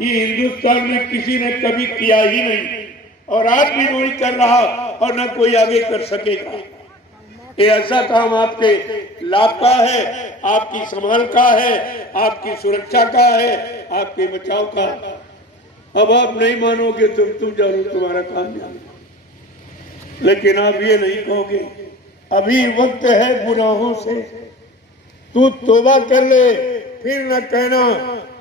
ये हिंदुस्तान में किसी ने कभी किया ही नहीं और आज भी नहीं कर रहा और न कोई आगे कर सकेगा। ये ऐसा काम आपके लाभ का है, आपकी संभाल का है, आपकी सुरक्षा का है, आपके बचाव का। अब आप नहीं मानोगे तो तुम जानो तुम्हारा काम जानो, लेकिन आप ये नहीं कहोगे अभी वक्त है गुनाहों से तू तौबा कर ले, फिर न कहना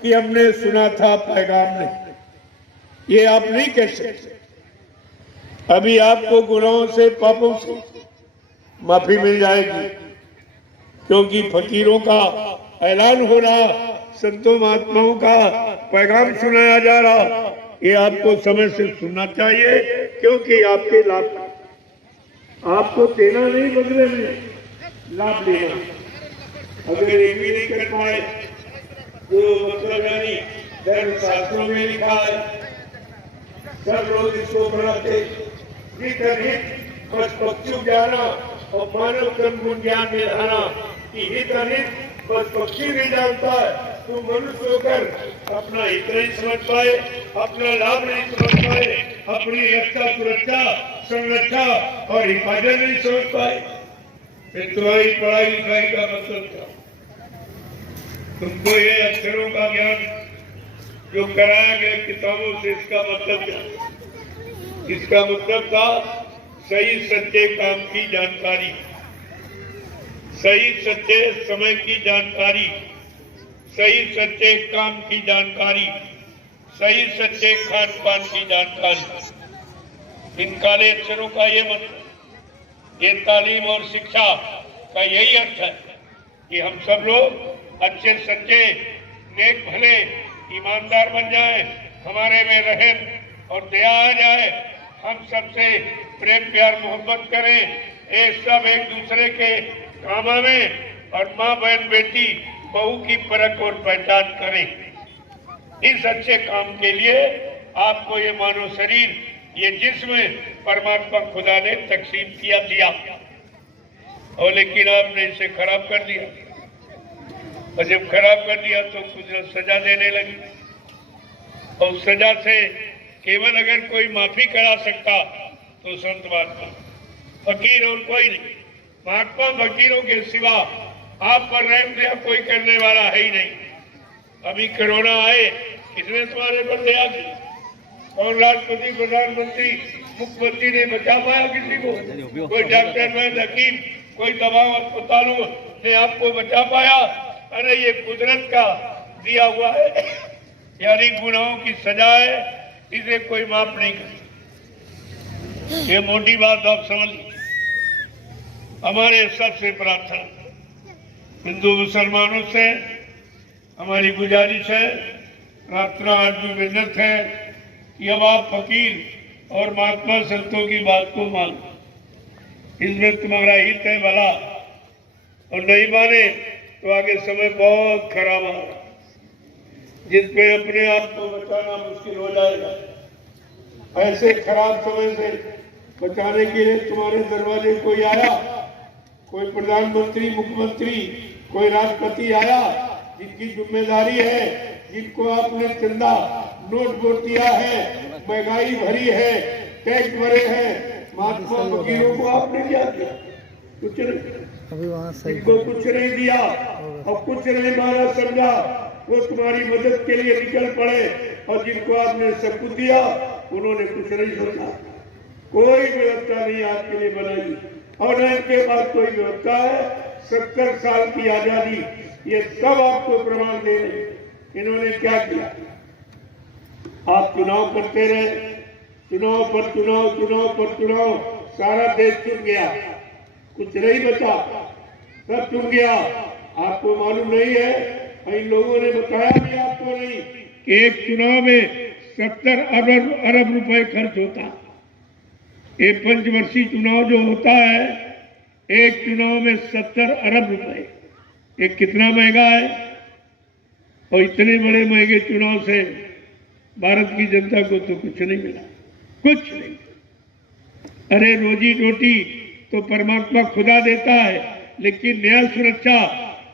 कि हमने सुना था पैगाम नहीं। ये आप नहीं कह सकते। अभी आपको गुनाहों से पापों से माफी मिल जाएगी, क्योंकि फकीरों का ऐलान हो रहा, संतों महात्माओं का पैगाम सुनाया जा रहा। ये आपको समय से सुनना चाहिए, क्योंकि आपके लाभ आपको देना नहीं, बदले में लाभ लेना। अगर ये भी नहीं कर पाए जो मतलब यानी धर्म शास्त्रों में लिखा है, सब लोग इसको बनाते पक्षु ज्ञाना और मानव कर्म गुण ज्ञान में धारा कि हित अनित बस पक्षी नहीं जानता है। तू मनुष्य होकर अपना हित नहीं समझ पाए, अपना लाभ नहीं समझ पाए, अपनी रक्षा सुरक्षा संरक्षा और हिफाजत नहीं समझ पाए, फिर तुम्हारी पढ़ाई लिखाई का मतलब क्या? तुमको ये अक्षरों का ज्ञान जो कराया गया किताबों से, इसका मतलब क्या? इसका मतलब था सही सच्चे काम की जानकारी, सही सच्चे समय की जानकारी, सही सच्चे काम की जानकारी, सही सच्चे खान पान की जानकारी। इन काले अक्षरों का ये मतलब, ये तालीम और शिक्षा का यही अर्थ है कि हम सब लोग अच्छे सच्चे नेक भले ईमानदार बन जाएं, हमारे में रहम और दया आ जाए, हम सबसे प्रेम प्यार मोहब्बत करें, ये सब एक दूसरे के काम में और माँ बहन बेटी बहू की परख और पहचान करें। इस अच्छे काम के लिए आपको ये मानव शरीर, ये जिस्म परमात्मा खुदा ने तकसीम किया दिया, और लेकिन आपने इसे खराब कर दिया, और जब खराब कर दिया तो कुदरत सजा देने लगी। और सजा से केवल अगर कोई माफी करा सकता तो संत महात्मा, फकीर और कोई नहीं। महात्मा फकीरों के सिवा आप पर रहम दया कोई करने वाला है ही नहीं। अभी कोरोना आए, किसने तुम्हारे पर दया की? और राष्ट्रपति प्रधानमंत्री मुख्यमंत्री ने बचा पाया किसी को? कोई डॉक्टर वैद्य हकीम, कोई दवा अस्पतालों ने आपको बचा पाया? अरे ये कुदरत का दिया हुआ है, यानी गुनाहों की सजा है, इसे कोई माफ नहीं कर। ये मोटी बात आप समझ लीजिए। हमारे सबसे प्रार्थना हिंदू मुसलमानों से हमारी गुजारिश है, प्रार्थना अर्जुन विनत है कि अब आप फकीर और महात्मा संतों की बात को मानो, इसमें तुम्हारा हित है भला, और नहीं माने तो आगे समय बहुत खराब आएगा, जिसपे अपने आप को बचाना मुश्किल हो जाएगा। ऐसे खराब समय से बचाने के लिए तुम्हारे दरवाजे कोई आया, कोई प्रधानमंत्री मुख्यमंत्री, कोई राष्ट्रपति आया जिनकी जिम्मेदारी है, जिनको आपने चंदा नोट वोट दिया है, महंगाई भरी है, टैक्स भरे हैं, महात्मा फकीरों को आपने क्या दिया? कुछ नहीं, इनको कुछ नहीं दिया और कुछ नहीं माना समझा, वो तुम्हारी मदद के लिए निकल पड़े, और जिनको आपने सब कुछ दिया उन्होंने कुछ नहीं सोचा। कोई व्यवस्था नहीं आपके लिए बनाई, और इनके पास कोई व्यवस्था है। 70 साल की आजादी, ये सब आपको प्रमाण दे रहे। इन्होंने क्या किया? आप चुनाव करते रहे, चुनाव पर चुनाव, चुनाव पर चुनाव, सारा देश चुन गया, कुछ नहीं बचा, सब चुन गया। आपको मालूम नहीं है, इन लोगों ने बताया भी आपको नहीं कि एक चुनाव में 70 अरब रुपए खर्च होता। ये पंचवर्षीय चुनाव जो होता है, एक चुनाव में 70 अरब रुपए, ये कितना महंगा है। और इतने बड़े महंगे चुनाव से भारत की जनता को तो कुछ नहीं मिला, कुछ नहीं। अरे रोजी रोटी तो परमात्मा खुदा देता है, लेकिन न्याय सुरक्षा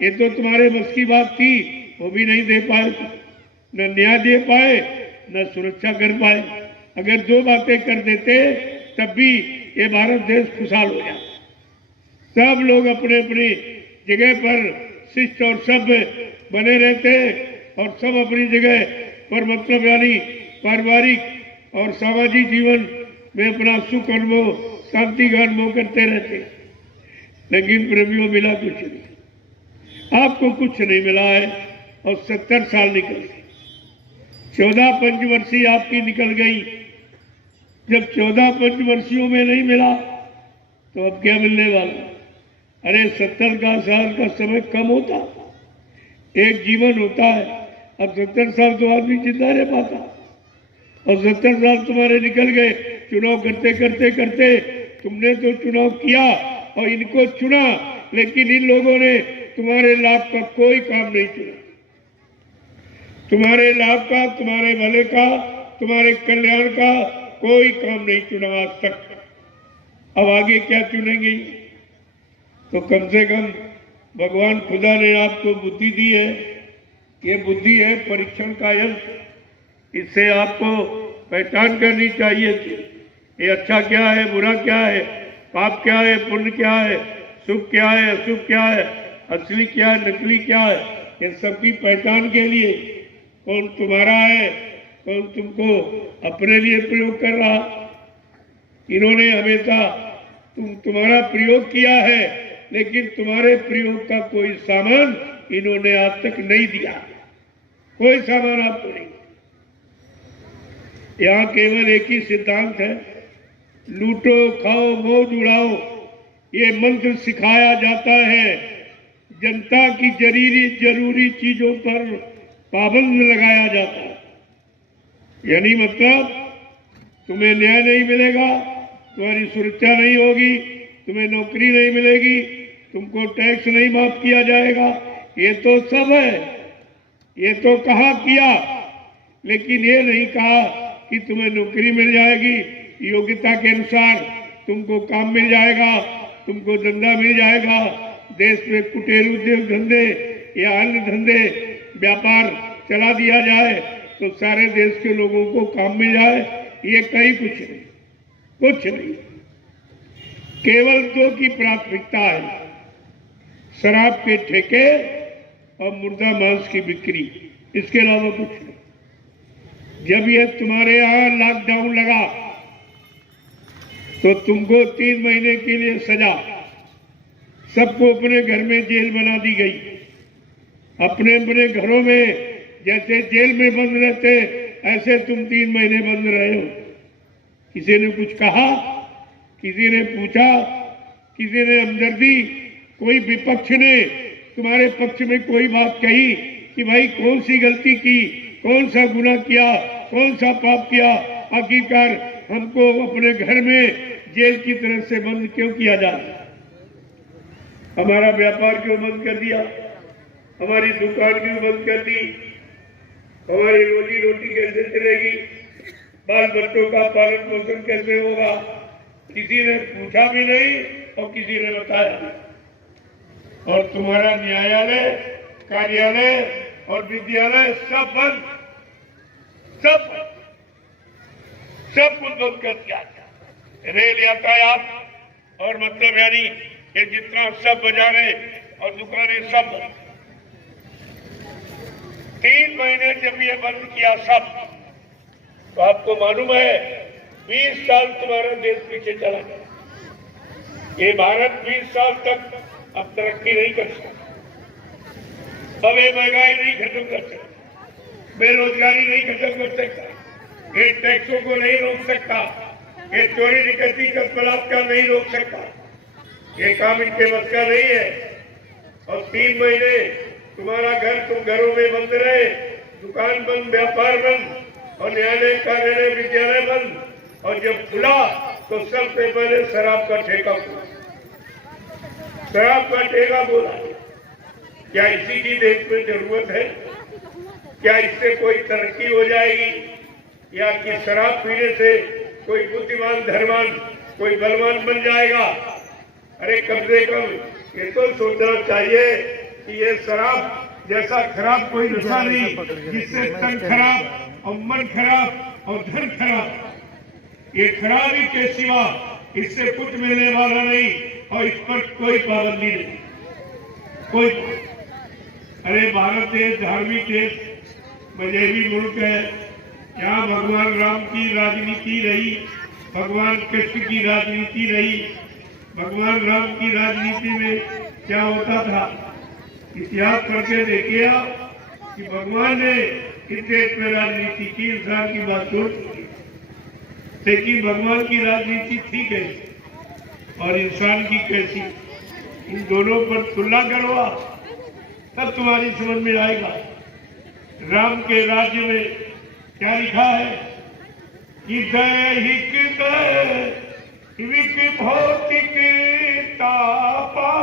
ये तो तुम्हारे बस की बात थी, वो भी नहीं दे पाए, न न्याय दे पाए न सुरक्षा कर पाए। अगर दो बातें कर देते तब भी ये भारत देश खुशहाल हो जाता। सब लोग अपने अपनी जगह पर शिष्ट और सभ्य बने रहते और सब अपनी जगह पर मतलब यानी पारिवारिक और सामाजिक जीवन में अपना सुख अनुभव शांति का अनुभव करते रहते। लेकिन प्रेमियों मिला कुछ नहीं, आपको कुछ नहीं मिला है और 70 साल निकल गए। 14 पंचवर्षीय आपकी निकल गई। जब 14 पंचवर्षियों में नहीं मिला तो अब क्या मिलने वाला? अरे 70 साल का समय कम होता, एक जीवन होता है। अब 70 साल तो आदमी जिंदा रह पाता और 70 साल तुम्हारे निकल गए। चुनाव करते करते करते तुमने तो चुनाव किया और इनको चुना, लेकिन इन लोगों ने तुम्हारे लाभ का कोई काम नहीं चुना। तुम्हारे लाभ का, तुम्हारे भले का, तुम्हारे कल्याण का कोई काम नहीं चुना आज तक। अब आगे क्या चुनेंगे? तो कम से कम भगवान खुदा ने आपको बुद्धि दी है। ये बुद्धि है परीक्षण का यंत्र। इससे आपको पहचान करनी चाहिए कि ये अच्छा क्या है, बुरा क्या है, पाप क्या है, पुण्य क्या है, शुभ क्या है, अशुभ क्या है, असली क्या है, नकली क्या है। इन सबकी पहचान के लिए कौन तुम्हारा है, कौन तुमको अपने लिए प्रयोग कर रहा। इन्होंने हमेशा तुम्हारा प्रयोग किया है, लेकिन तुम्हारे प्रयोग का कोई सामान इन्होंने आज तक नहीं दिया। कोई सामान आपको नहीं। यहाँ केवल एक ही सिद्धांत है, लूटो, खाओ, मौज उड़ाओ। ये मंत्र सिखाया जाता है। जनता की जरूरी चीजों पर पाबंद लगाया जाता है। यानी मतलब तुम्हें न्याय नहीं मिलेगा, तुम्हारी सुरक्षा नहीं होगी, तुम्हें नौकरी नहीं मिलेगी, तुमको टैक्स नहीं माफ किया जाएगा। ये तो सब है, ये तो कहा किया, लेकिन ये नहीं कहा कि तुम्हें नौकरी मिल जाएगी, योग्यता के अनुसार तुमको काम मिल जाएगा, तुमको धंधा मिल जाएगा। देश में कुटीर उद्योग धंधे या अन्य धंधे व्यापार चला दिया जाए तो सारे देश के लोगों को काम मिल जाए। ये कहीं कुछ नहीं, कुछ नहीं। केवल दो की प्राथमिकता है, शराब के ठेके और मुर्दा मांस की बिक्री। इसके अलावा कुछ नहीं। जब ये तुम्हारे यहाँ लॉकडाउन लगा तो तुमको 3 महीने के लिए सजा, सबको अपने घर में जेल बना दी गई। अपने अपने घरों में जैसे जेल में बंद रहते ऐसे तुम 3 महीने बंद रहे हो। किसी ने कुछ कहा, किसी ने पूछा, किसी ने हमदर्दी, कोई विपक्ष ने तुम्हारे पक्ष में कोई बात कही कि भाई कौन सी गलती की, कौन सा गुनाह किया, कौन सा पाप किया, आखिरकार हमको अपने घर में जेल की तरह से बंद क्यों किया जा रहा? हमारा व्यापार क्यों बंद कर दिया, हमारी दुकान क्यों बंद कर दी, हमारी रोजी रोटी कैसे चलेगी, बाल बच्चों का पालन पोषण कैसे होगा? किसी ने पूछा भी नहीं और किसी ने बताया नहीं। और तुम्हारा न्यायालय, कार्यालय और विद्यालय सब बंद, सब कुछ बंद कर दिया। रेल यातायात और मतलब यानी ये जितना सब बाजारें और दुकानें सब 3 महीने जब ये बंद किया सब, तो आपको मालूम है 20 साल तुम्हारा देश पीछे चला गया। ये भारत 20 साल तक अब तरक्की नहीं कर सकता। अब ये महंगाई नहीं खत्म कर सकता, बेरोजगारी नहीं खत्म कर सकता, ये टैक्सों को नहीं रोक सकता, ये चोरी डकैती का बलात्कार नहीं रोक सकता। ये काम इनके बस का नहीं है। और 3 महीने तुम्हारा घर, तुम घरों में बंद रहे, दुकान बंद, व्यापार बंद और न्यायालय, कार्यालय, विद्यालय बंद। और जब खुला तो सबसे पहले शराब का ठेका खुला। शराब का ठेका बोला। क्या इसी की देश में जरूरत है? क्या इससे कोई तरक्की हो जाएगी? या कि शराब पीने से कोई बुद्धिमान, धनवान, कोई बलवान बन जाएगा? अरे कम से कम ये तो सोचना चाहिए कि ये शराब जैसा खराब कोई नशा नहीं, जिससे तन खराब और मन खराब और धन खराब। ये खराबी के सिवा इससे कुछ मिलने वाला नहीं और इस पर कोई पाबंदी नहीं, कोई। अरे भारत देश धार्मिक देश, मजहबी मुल्क है। यहाँ भगवान राम की राजनीति रही, भगवान कृष्ण की राजनीति रही। भगवान राम की राजनीति में क्या होता था, इतिहास पढ़ के देखिए कि भगवान ने इस देश में राजनीति की, इंसान की बात छोड़ दी, लेकिन भगवान की राजनीति थी कैसी और इंसान की कैसी, इन दोनों पर तुलना करवा तब तुम्हारी समझ में आएगा। राम के राज्य में क्या लिखा है कि दैहिक दैविक भौतिक तापा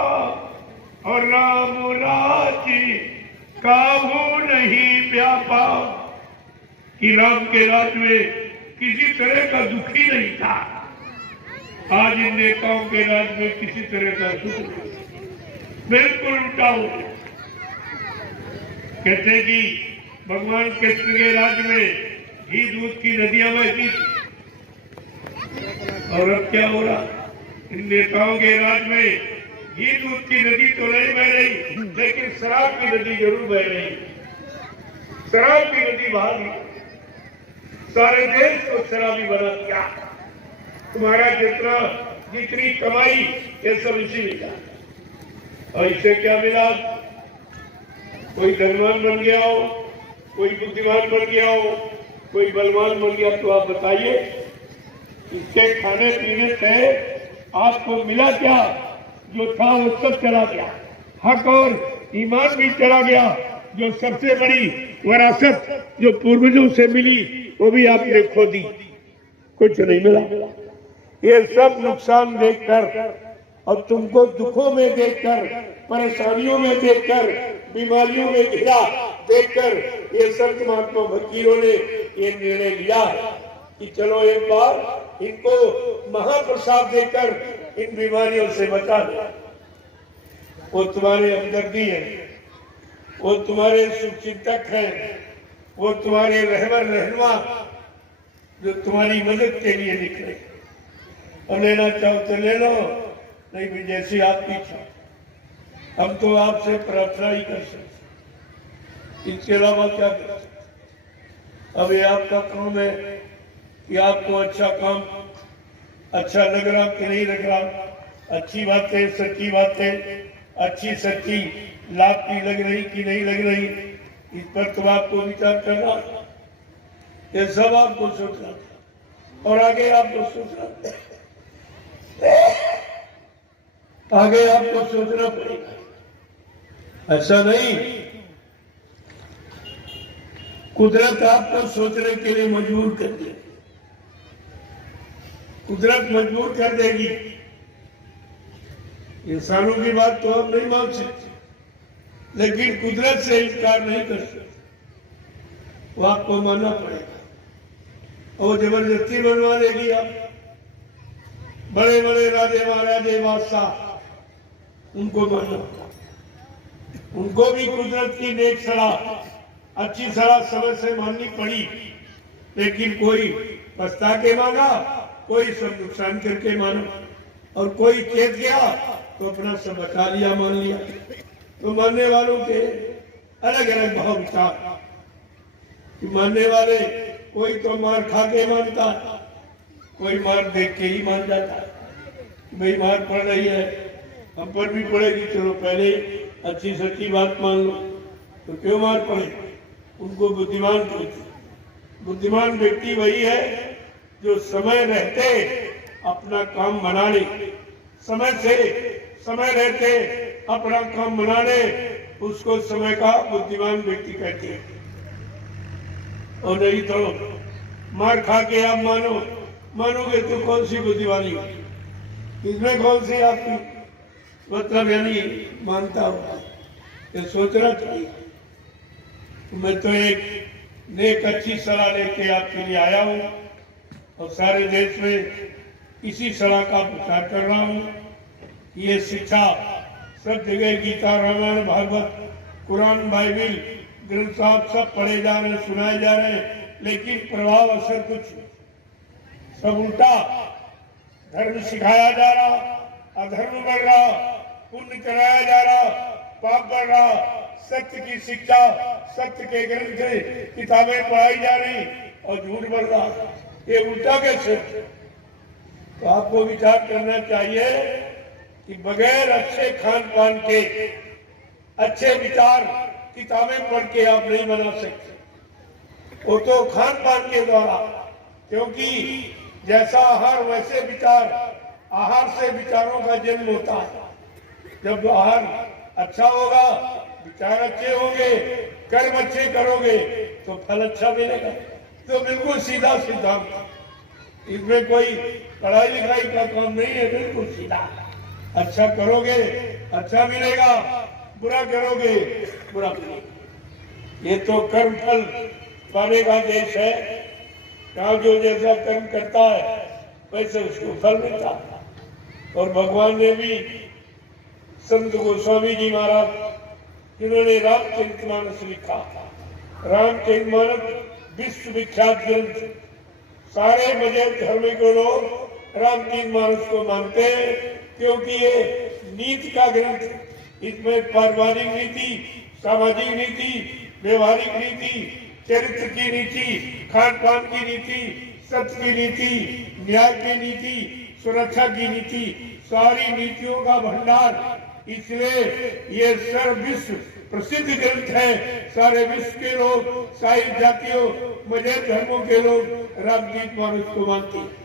और राम राज्य काबू नहीं व्यापा, कि राम के राज्य में किसी तरह का दुख ही नहीं था। आज इन नेताओं के राज्य में किसी तरह का सुख नहीं, बिल्कुल उल्टा हो गया। कहते कि भगवान कृष्ण के राज्य में घी दूध की नदियां बहती थी, और अब क्या हो रहा, इन नेताओं के राज्य में घी दूध की नदी तो नहीं बह रही, लेकिन शराब की नदी जरूर बह रही। शराब की नदी बहा दी, सारे देश को शराबी बना दिया। तुम्हारा जितनी कमाई ये सब इसी में जा, और इससे क्या मिला? कोई धनवान बन गया हो, कोई बुद्धिमान बन गया हो, कोई बलवान बन गया। तो आप बताइए, इसके खाने पीने से आपको मिला क्या? जो था वो सब चला गया, हक और ईमान भी चला गया। जो सबसे बड़ी विरासत जो पूर्वजों से मिली वो भी आपने खो दी, कुछ नहीं मिला। ये सब नुकसान देखकर और तुमको दुखों में देखकर, परेशानियों में देखकर, बीमारियों में घिरा देखकर ये संत महात्मा फकीरों ने ये निर्णय लिया कि चलो एक बार इनको महाप्रसाद देकर इन बीमारियों से बचा दो। वो तुम्हारे हमदर्दी है, वो तुम्हारे शुभचिंतक हैं, वो तुम्हारे रहबर रहनुमा जो तुम्हारी मदद के लिए निकले। और लेना चाहो तो ले लो, नहीं भी जैसी आपकी इच्छा। हम तो आपसे प्रार्थना ही कर सकते, इसके अलावा क्या कर सकते। अब ये आपका काम है कि आपको अच्छा काम अच्छा लग रहा कि नहीं लग रहा, अच्छी बातें सच्ची बातें अच्छी सच्ची लाभ की लग रही कि नहीं लग रही, इस पर तो आपको विचार करना, ये सब आपको सोचना और आगे आपको सोचना, आगे आपको सोचना पड़ेगा। ऐसा नहीं कुदरत आपको सोचने के लिए मजबूर कर दे, कुदरत मजबूर कर देगी। इंसानों की बात तो हम नहीं मान सकते, लेकिन कुदरत से इनकार नहीं कर सकते, वो आपको मानना पड़ेगा। और जबरदस्ती बनवा देगी आप। बड़े बड़े राजे महाराजे बादशाह उनको मानना पड़ा, उनको भी कुदरत की नेक सलाह अच्छी सलाह समझ से माननी पड़ी, लेकिन कोई पछता के मांगा, कोई सब नुकसान करके माना, और कोई चेत गया तो अपना सब बचा लिया, मान लिया। तो मानने वालों के अलग अलग भाव विचार। मानने वाले कोई तो मार खा के मानता, कोई मार देख के ही मान जाता है। भाई मार पड़ रही है, हम पर भी पड़ेगी, चलो पहले अच्छी सच्ची बात मान लो, तो क्यों मार पड़े। उनको बुद्धिमान कहते। बुद्धिमान व्यक्ति वही है जो समय रहते अपना काम बना ले, समय रहते अपना काम बना ले, उसको समय का बुद्धिमान व्यक्ति कहते हैं। और नहीं तो मार खा के आप मानोगे तो कौन सी बुद्धिमानी होगी, इसमें कौन सी आपकी मतलब यानी मानता होगा, ये सोचना चाहिए। मैं तो एक नेक अच्छी सलाह लेके आपके लिए आया हूँ और सारे देश में इसी सलाह का प्रचार कर रहा हूँ। ये शिक्षा सब जगह गीता रामायण भागवत कुरान बाइबिल ग्रंथ साहब सब पढ़े जा रहे हैं, सुनाए जा रहे हैं, लेकिन प्रभाव असर कुछ नहीं, सब उल्टा। धर्म सिखाया जा रहा, अधर्म बढ़ रहा, पुण्य कराया जा रहा, पाप बढ़ रहा, सत्य की शिक्षा, सत्य के ग्रंथ किताबें पढ़ाई जा रही और झूठ बढ़ रहा। ये उल्टा कैसे? तो आपको विचार करना चाहिए कि बगैर अच्छे खान पान के, अच्छे विचार किताबें पढ़ के आप नहीं बना सकते। वो तो खान पान के द्वारा, क्योंकि जैसा आहार वैसे विचार, आहार से विचारों का जन्म होता है। जब आहार अच्छा होगा, विचार अच्छे होंगे, कर्म अच्छे करोगे तो फल अच्छा मिलेगा। तो बिल्कुल सीधा सिद्धांत, इसमें कोई पढ़ाई लिखाई का काम नहीं है, बिल्कुल सीधा। अच्छा करोगे अच्छा मिलेगा, बुरा करोगे बुरा मिलेगा। ये तो कर्म फल पाने का देश है, जहाँ जो जैसा कर्म करता है वैसे उसको फल मिलता है। और भगवान ने भी संत गोस्वामी जी महाराज, इन्होंने रामचरितमानस लिखा। रामचरितमानस विश्व विख्यात ग्रंथ, सारे मजहब धर्म के लोग रामचरितमानस को मानते हैं, क्योंकि ये नीति का ग्रंथ। इसमें पारिवारिक नीति, सामाजिक नीति, व्यवहारिक नीति, चरित्र की नीति, खान पान की नीति, सत्य की नीति, न्याय की नीति, सुरक्षा की नीति, सारी नीतियों का भंडार। इसलिए ये सर्व विश्व प्रसिद्ध ग्रंथ है। सारे विश्व के लोग, सारी जातियों, मजहब धर्मों के लोग रामचरितमानस को मानते हैं।